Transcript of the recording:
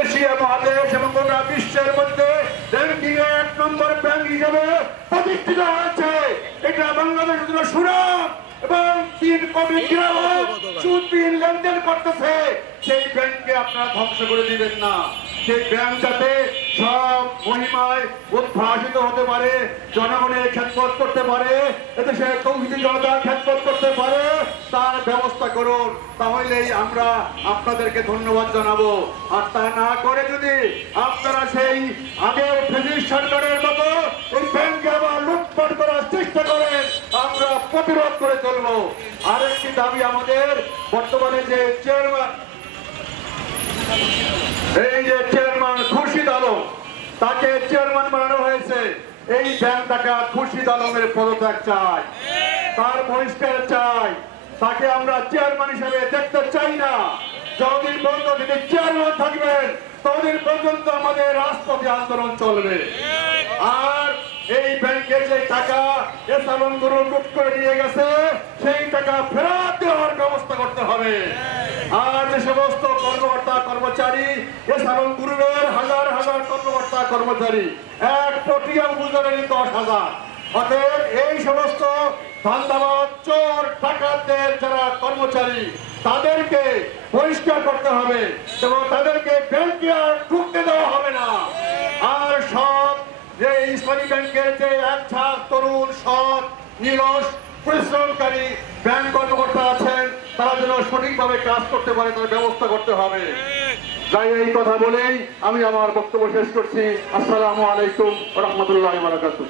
Asia মহাদেশ এবং গোটা বিশ্বের মধ্যে র্যাঙ্কিং 1 নম্বর ব্যাংক হিসেবে প্রতিষ্ঠিত হয়েছে। এটা বাংলাদেশের জন্য সুনাম এবং 3 কোটি গ্রাহক সুদবিহীন লেনদেন করতেছে। সেই ব্যাংককে আপনারা ধ্বংস করে দিবেন না। সেই ব্যাংক যাতে সব মহিমায় উদ্ভাসিত হতে পারে, জনগণের খেদমত করতে পারে, এদেশের তৌহিদি জনতার খেদমত করতে পারে, তার ব্যবস্থা করুন। তাহলেই আমরা আপনাদেরকে ধন্যবাদ জানাবো। আর তা না করে যদি আপনারা সেই আগের ফেসিস্ট সরকারের মতো এই ব্যাংকে আবার লুটপাট করার চেষ্টা করেন, আমরা প্রতিরোধ করে চলবো। আরেকটি দাবি আমাদের, বর্তমানে যে চেয়ারম্যান, এই যে চেয়ারম্যান খুরশিদ আলম, তাকে চেয়ারম্যান বানানো হয়েছে। এই ব্যাংক ডাকাত খুরশিদ আলমের পদত্যাগ চাই, তার বহিষ্কার চাই। তাকে আমরা চেয়ারম্যান হিসেবে দেখতে চাই না। যতদিন পর্যন্ত তিনি চেয়ারম্যান থাকবেন ততদিন পর্যন্ত আমাদের রাজপথে আন্দোলন চলবে। আর এই ব্যাংকের যে টাকা এসালন গুরু লুট করে নিয়ে গেছে, সেই টাকা ফেরত দেওয়ার ব্যবস্থা করতে হবে। আর যে সমস্ত কর্মকর্তা কর্মচারী এসালন গ্রুপের হাজার হাজার কর্মকর্তা কর্মচারী, এক প্রক্রিয়া উপজনের 10,000, অতএব এই সমস্ত ধান্দাবাজ চোর ডাকাতদের যারা কর্মচারী, তাদেরকে পরিষ্কার করতে হবে এবং তাদেরকে ব্যাংকে আর ঢুকতে দেওয়া হবে না। আর সব যে ইসলামী ব্যাংকের যে এক ঝাঁক তরুণ সৎ নিরস পরিশ্রমকারী ব্যাংক কর্মকর্তা আছেন, তারা যেন সঠিকভাবে কাজ করতে পারে তার ব্যবস্থা করতে হবে। তাই এই কথা বলেই আমি আমার বক্তব্য শেষ করছি। আসসালামু আলাইকুম ওয়া রাহমাতুল্লাহি ওয়া বারাকাতুহু।